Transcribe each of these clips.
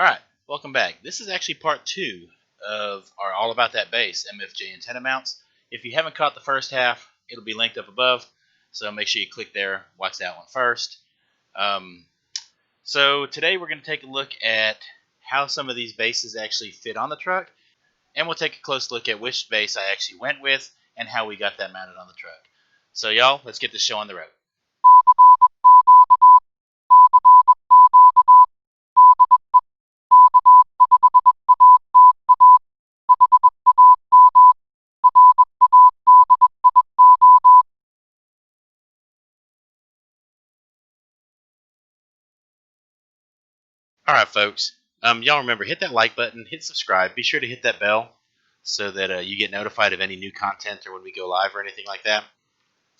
Alright, welcome back. This is actually part 2 of our All About That Base MFJ antenna mounts. If you haven't caught the first half, it'll be linked up above, so make sure you click there, watch that one first. So today we're going to take a look at how some of these bases actually fit on the truck, and we'll take a close look at which base I actually went with and how we got that mounted on the truck. So y'all, let's get this show on the road. Alright folks, y'all remember, hit that like button, hit subscribe, be sure to hit that bell so that you get notified of any new content or when we go live or anything like that.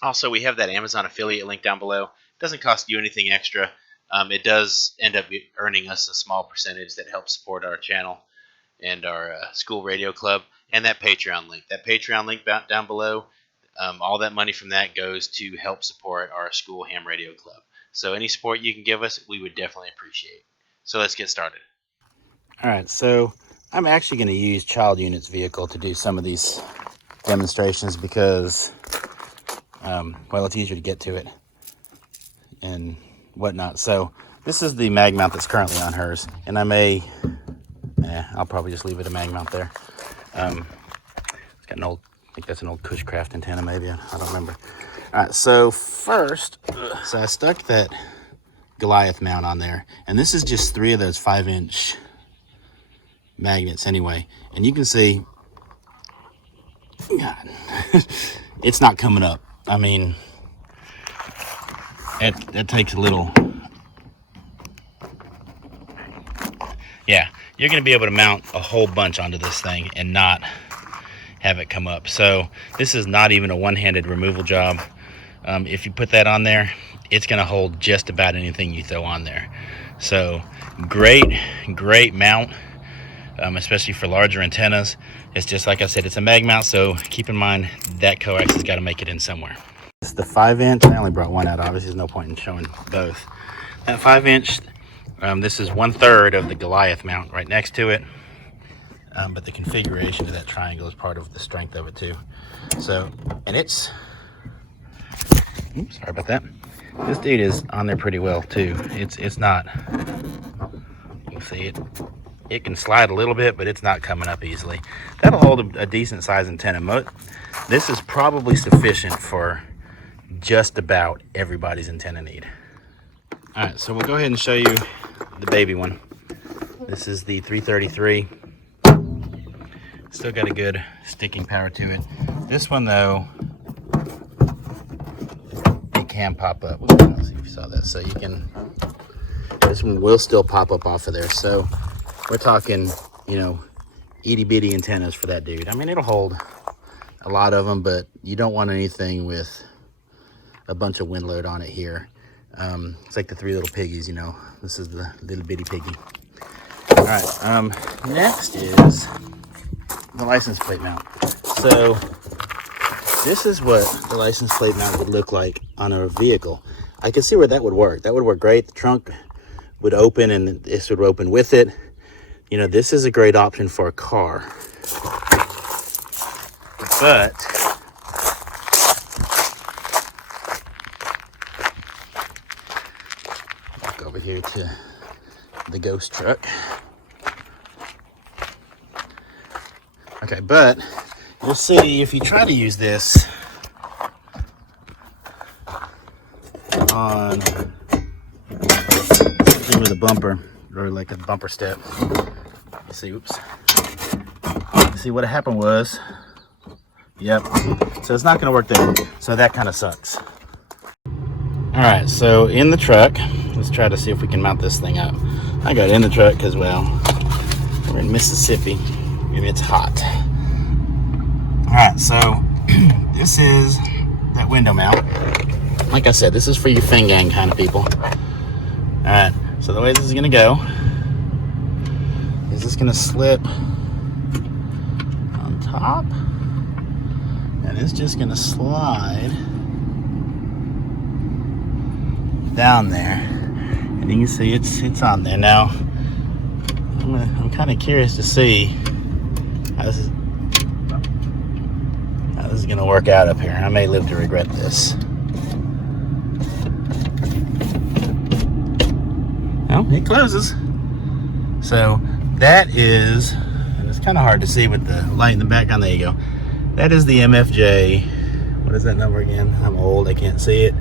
Also, we have that Amazon affiliate link down below. It doesn't cost you anything extra. It does end up earning us a small percentage that helps support our channel and our school radio club, and that Patreon link. That Patreon link down below, all that money from that goes to help support our school ham radio club. So any support you can give us, we would definitely appreciate. So let's get started. All right, so I'm actually going to use Child Unit's vehicle to do some of these demonstrations because, well, it's easier to get to it and whatnot. So this is the mag mount that's currently on hers, and I'll probably just leave it a mag mount there. It's got an old, I think that's an old Cushcraft antenna maybe, I don't remember. All right, so first, so I stuck that Goliath mount on there, and this is just 3 of those 5-inch magnets anyway, and you can see, God, it's not coming up. I mean, it takes a little. Yeah, you're going to be able to mount a whole bunch onto this thing and not have it come up. So this is not even a one-handed removal job. If you put that on there, it's going to hold just about anything you throw on there. So great mount, especially for larger antennas. It's just like I said, it's a mag mount, so keep in mind that coax has got to make it in somewhere. It's the 5-inch. I only brought one out, obviously there's no point in showing both. That 5-inch, this is 1/3 of the Goliath mount right next to it, but the configuration of that triangle is part of the strength of it too. So, and it's, oops, sorry about that. This dude is on there pretty well too. It's not, you can see it can slide a little bit, but it's not coming up easily. That'll hold a decent size antenna. This is probably sufficient for just about everybody's antenna need. All right, so we'll go ahead and show you the baby one. This is the 333. Still got a good sticking power to it. This one though, it can pop up. Let's see if you saw that. So you can, this one will still pop up off of there. So we're talking, you know, itty bitty antennas for that dude. I mean, it'll hold a lot of them, but you don't want anything with a bunch of wind load on it here. It's like the 3 little piggies, you know. This is the little bitty piggy. All right, next is the license plate mount. So this is what the license plate mount would look like on a vehicle. I can see where that would work. That would work great. The trunk would open and this would open with it. You know, this is a great option for a car. But look over here to the ghost truck. Okay, but you'll see if you try to use this on something with a bumper or like a bumper step. Let's see, oops. See what happened was, yep. So it's not going to work there. So that kind of sucks. All right, so in the truck, let's try to see if we can mount this thing up. I got it in the truck because, well, we're in Mississippi and it's hot. All right, so this is that window mount. Like I said, this is for you fin gang kind of people. All right, so the way this is going to go is this going to slip on top, and it's just going to slide down there, and you can see it's on there now. I'm kind of curious to see how this is going to work out up here. I may live to regret this. Oh, it closes. So that is, and it's kind of hard to see with the light in the background. There you go. That is the MFJ. What is that number again? I'm old, I can't see it.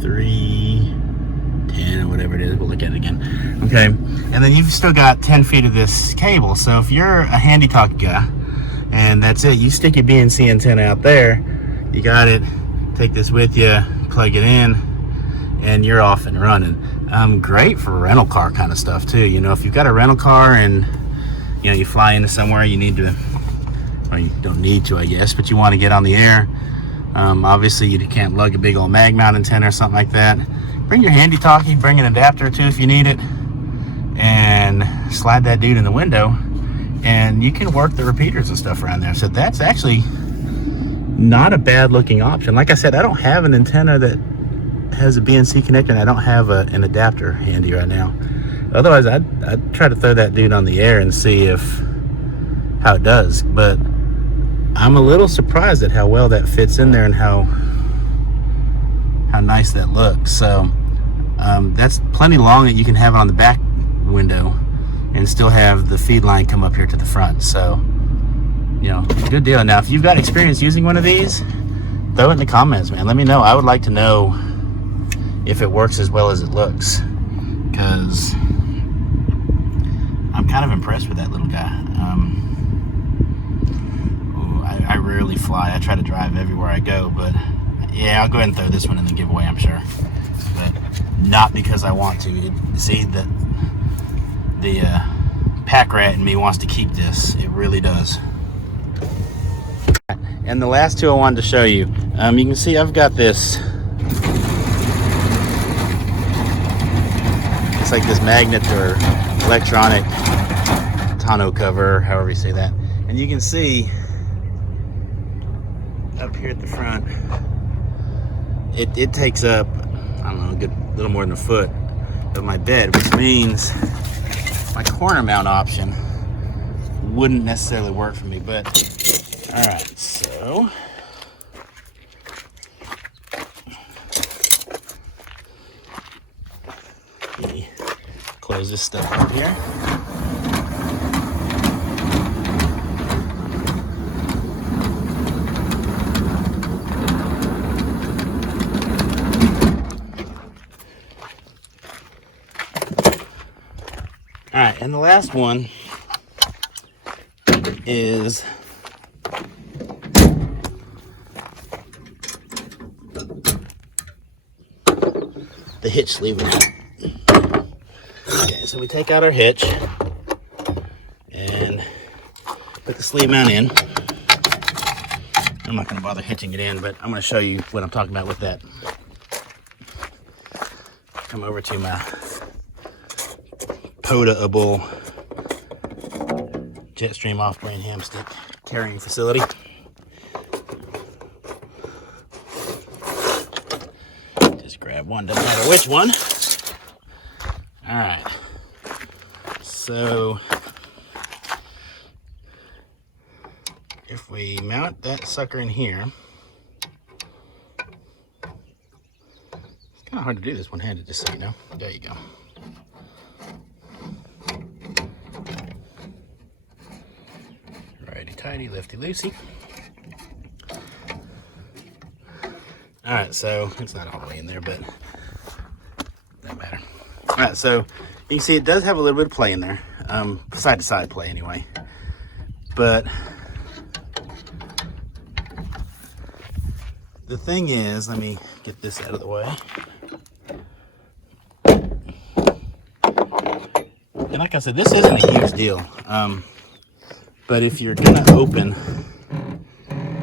310 or whatever it is. We'll look at it again. Okay, and then you've still got 10 feet of this cable. So if you're a handy talk guy and that's it, you stick your BNC antenna out there, you got it, take this with you, plug it in, and you're off and running. Great for rental car kind of stuff too. You know, if you've got a rental car and you know you fly into somewhere, you need to, or you don't need to, I guess, but you want to get on the air. Obviously, you can't lug a big old MagMap antenna or something like that. Bring your handy talkie, bring an adapter or two if you need it, and slide that dude in the window, and you can work the repeaters and stuff around there. So that's actually not a bad looking option. Like I said, I don't have an antenna that has a BNC connector, and I don't have an adapter handy right now. Otherwise, I'd try to throw that dude on the air and see how it does. But I'm a little surprised at how well that fits in there and how nice that looks. So that's plenty long that you can have it on the back window and still have the feed line come up here to the front. So, you know, good deal. Now, if you've got experience using one of these, throw it in the comments, man. Let me know. I would like to know if it works as well as it looks, because I'm kind of impressed with that little guy. I rarely fly. I try to drive everywhere I go, but yeah, I'll go ahead and throw this one in the giveaway, I'm sure. But not because I want to. See, the pack rat in me wants to keep this. It really does. And the last two I wanted to show you. You can see I've got this. It's like this magnet or electronic tonneau cover, however you say that. And you can see up here at the front, it takes up, I don't know, a good little more than a foot of my bed, which means my corner mount option wouldn't necessarily work for me. But all right, so let me close this stuff up here. All right, and the last one is the hitch sleeve mount. Okay, so we take out our hitch and put the sleeve mount in. I'm not going to bother hitching it in, but I'm going to show you what I'm talking about with that. Come over to my potable Jetstream off-brand hamstick carrying facility. Just grab one, doesn't matter which one. All right, so if we mount that sucker in here, it's kind of hard to do this one-handed, just so you know. There you go. Righty-tighty, lefty-loosey. All right, so it's not all the way in there, but doesn't matter. All right, so you can see it does have a little bit of play in there, side-to-side play anyway. But the thing is, let me get this out of the way. And like I said, this isn't a huge deal. But if you're gonna open,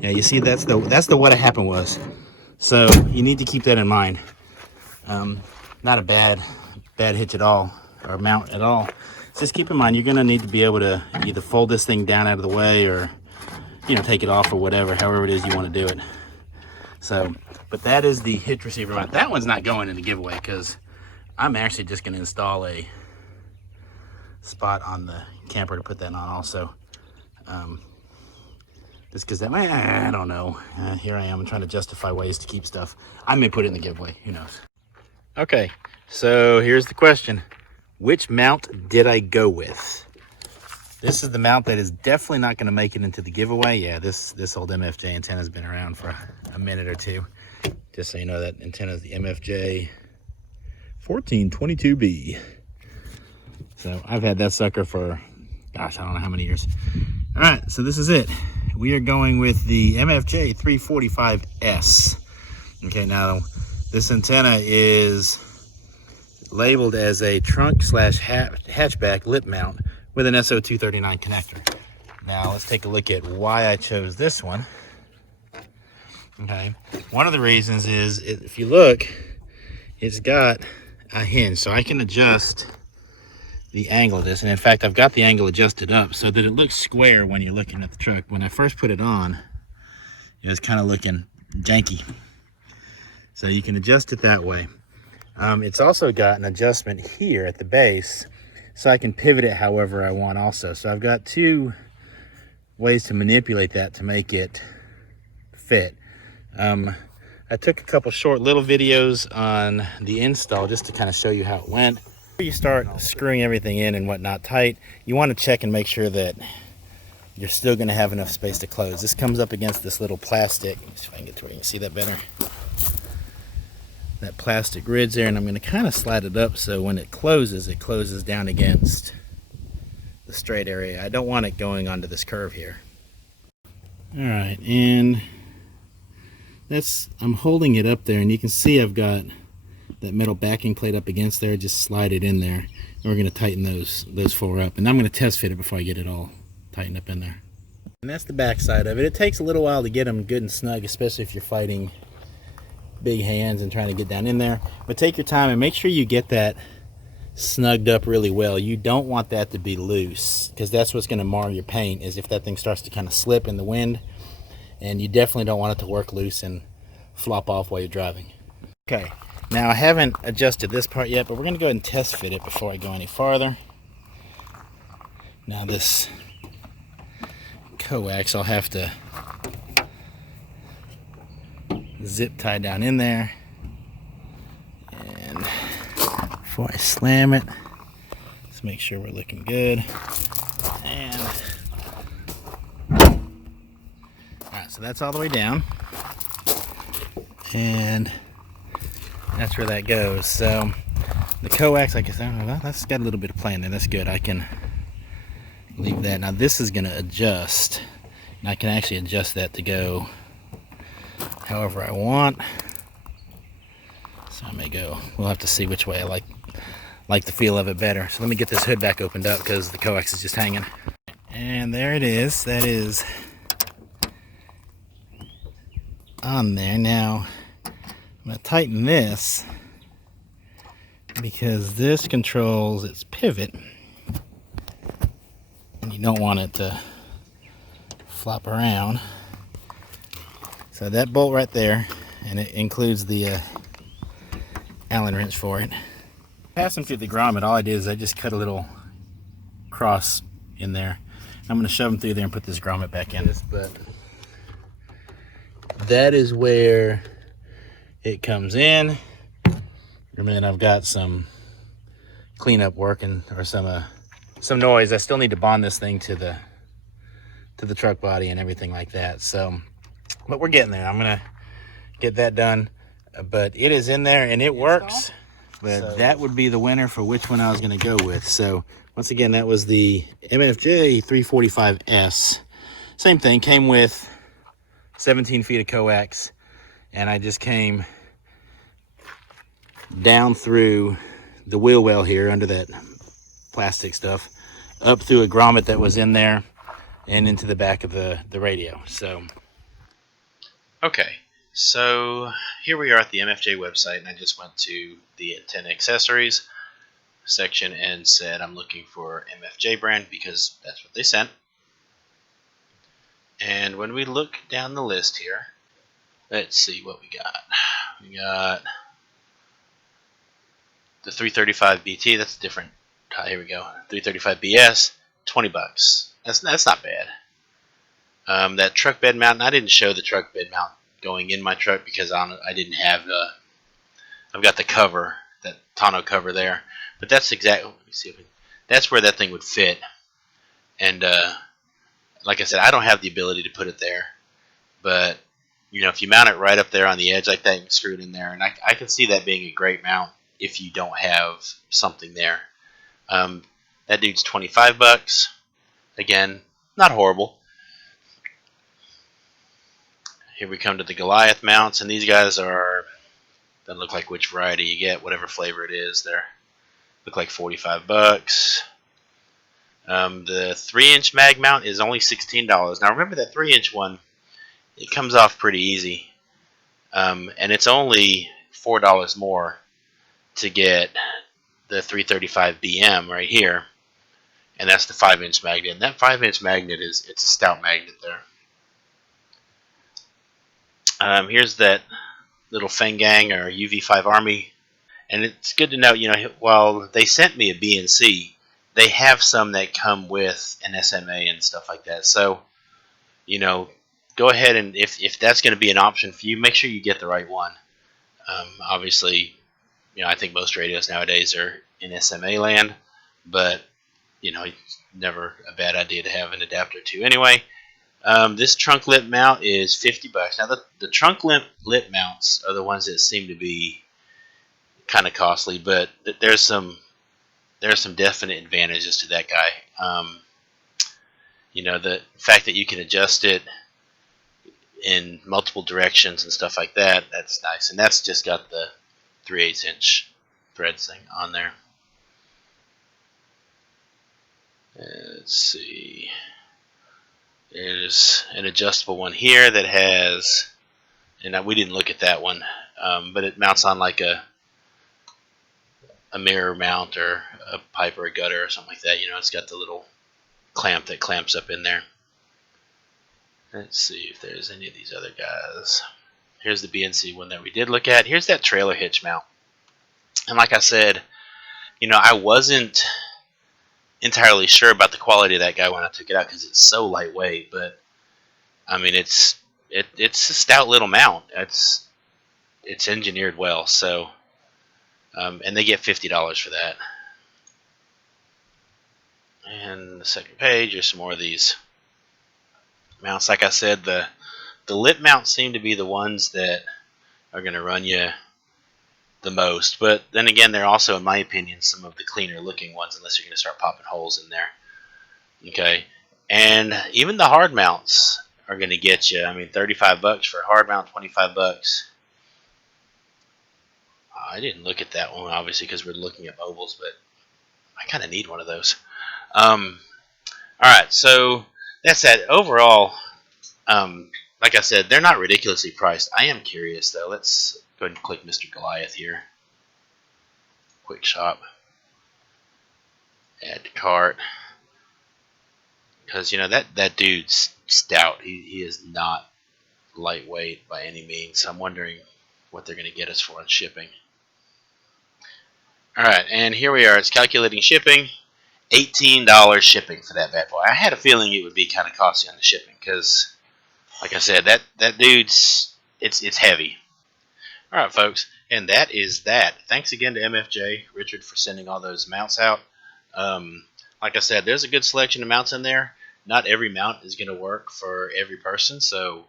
yeah, you see that's the what happened was. So you need to keep that in mind. Not a bad hitch at all, or mount at all. Just keep in mind you're gonna need to be able to either fold this thing down out of the way, or take it off, or whatever, however it is you want to do it. So, but that is the hitch receiver mount. That one's not going in the giveaway because I'm actually just gonna install a spot on the camper to put that on also. Just because that, I don't know. Here I am, I'm trying to justify ways to keep stuff. I may put it in the giveaway, who knows. Okay, so here's the question. Which mount did I go with? This is the mount that is definitely not going to make it into the giveaway. Yeah, this old MFJ antenna has been around for a minute or two. Just so you know, that antenna is the MFJ 1422B. So I've had that sucker for, gosh, I don't know how many years. All right, so this is it. We are going with the MFJ 345S. Okay, now this antenna is labeled as a trunk slash hatchback lip mount with an SO239 connector. Now let's take a look at why I chose this one. Okay, one of the reasons is if you look, it's got a hinge, so I can adjust the angle of this. And in fact, I've got the angle adjusted up so that it looks square when you're looking at the truck. When I first put it on, it was kind of looking janky. So you can adjust it that way. It's also got an adjustment here at the base, so I can pivot it however I want also. So I've got two ways to manipulate that to make it fit. I took a couple short little videos on the install just to kind of show you how it went. Before you start screwing everything in and whatnot tight, you want to check and make sure that you're still going to have enough space to close. This comes up against this little plastic. Let me see if I can get to where you can see that better. That plastic ridge there, and I'm going to kind of slide it up so when it closes down against the straight area. I don't want it going onto this curve here. All right, and I'm holding it up there, and you can see I've got that metal backing plate up against there. Just slide it in there, and we're going to tighten those four up, and I'm going to test fit it before I get it all tightened up in there. And that's the back side of it. It takes a little while to get them good and snug, especially if you're fighting big hands and trying to get down in there. But take your time and make sure you get that snugged up really well. You don't want that to be loose, because that's what's going to mar your paint, is if that thing starts to kind of slip in the wind. And you definitely don't want it to work loose and flop off while you're driving. Okay, now I haven't adjusted this part yet, but we're going to go ahead and test fit it before I go any farther. Now this coax I'll have to zip tie down in there, and before I slam it, let's make sure we're looking good. And alright, so that's all the way down, and that's where that goes. So the coax, like I said, well, that's got a little bit of play in there. That's good. I can leave that. Now this is going to adjust, and I can actually adjust that to go however I want. So I may go, we'll have to see which way I like the feel of it better. So let me get this hood back opened up because the coax is just hanging. And there it is. That is on there. Now I'm going to tighten this because this controls its pivot, and you don't want it to flop around. So that bolt right there, and it includes the Allen wrench for it. Passing through the grommet, all I did is I just cut a little cross in there. I'm going to shove them through there and put this grommet back in. But that is where it comes in. And then I've got some cleanup work or some noise. I still need to bond this thing to the truck body and everything like that. So, but we're getting there. I'm gonna get that done. But it is in there and it works. But that would be the winner for which one I was gonna go with. So once again, that was the MFJ 345S. Same thing, came with 17 feet of coax, and I just came down through the wheel well here under that plastic stuff, up through a grommet that was in there, and into the back of the radio. So Okay, so here we are at the MFJ website, and I just went to the antenna accessories section and said I'm looking for MFJ brand because that's what they sent. And when we look down the list here, let's see what we got. We got the 335 BT, that's a different Here we go. 335 BS, $20. That's not bad. That truck bed mount, I didn't show the truck bed mount going in my truck because I didn't have I've got the cover, that tonneau cover there. But that's exactly, let me see if that's where that thing would fit. And like I said, I don't have the ability to put it there. But if you mount it right up there on the edge like that, you can screw it in there. And I can see that being a great mount if you don't have something there. That dude's $25. Again, not horrible. Here we come to the Goliath mounts, and these guys doesn't look like which variety you get, whatever flavor it is. They look like $45. The 3-inch mag mount is only $16. Now remember that 3-inch one, it comes off pretty easy, and it's only $4 more to get the 335 BM right here, and that's the 5-inch magnet. And that 5-inch magnet it's a stout magnet there. Here's that little Fengang or UV5 Army, and it's good to know. While they sent me a BNC, they have some that come with an SMA and stuff like that. So, go ahead and if that's going to be an option for you, make sure you get the right one. Obviously, I think most radios nowadays are in SMA land, but it's never a bad idea to have an adapter too. Anyway, this trunk lip mount is $50. Now the trunk lip mounts are the ones that seem to be kind of costly, but there's some definite advantages to that guy. The fact that you can adjust it in multiple directions and stuff like that, that's nice. And that's just got the 3/8 inch threads thing on there. Let's see. There's an adjustable one here that has, and we didn't look at that one, but it mounts on like a mirror mount or a pipe or a gutter or something like that. It's got the little clamp that clamps up in there. Let's see if there's any of these other guys. Here's the BNC one that we did look at. Here's that trailer hitch mount. And like I said, I wasn't entirely sure about the quality of that guy when I took it out because it's so lightweight. But I mean, it's a stout little mount. It's engineered well. So, and they get $50 for that. And the second page, there's some more of these mounts. Like I said, the lip mounts seem to be the ones that are going to run you the most. But then again, they're also, in my opinion, some of the cleaner looking ones, unless you're going to start popping holes in there. Okay, and even the hard mounts are going to get you. I mean, $35 for a hard mount, $25. I didn't look at that one, obviously, because we're looking at mobiles, but I kind of need one of those. Alright, so that's that. Overall, like I said, they're not ridiculously priced. I am curious, though. Let's go ahead and click Mr. Goliath here. Quick shop. Add to cart. Because, that dude's stout. He is not lightweight by any means. I'm wondering what they're going to get us for on shipping. Alright, and here we are. It's calculating shipping. $18 shipping for that bad boy. I had a feeling it would be kind of costly on the shipping because, like I said, that dude's it's heavy. All right, folks, and that is that. Thanks again to MFJ Richard for sending all those mounts out. Like I said, there's a good selection of mounts in there. Not every mount is going to work for every person, so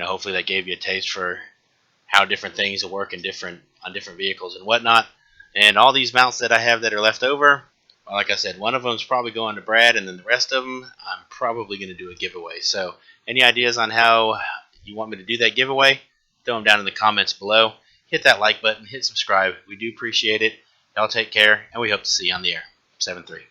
hopefully that gave you a taste for how different things will work on different vehicles and whatnot. And all these mounts that I have that are left over, well, like I said, one of them is probably going to Brad, and then the rest of them I'm probably going to do a giveaway. So any ideas on how you want me to do that giveaway, throw them down in the comments below. Hit that like button, hit subscribe. We do appreciate it. Y'all take care, and we hope to see you on the air. 7-3.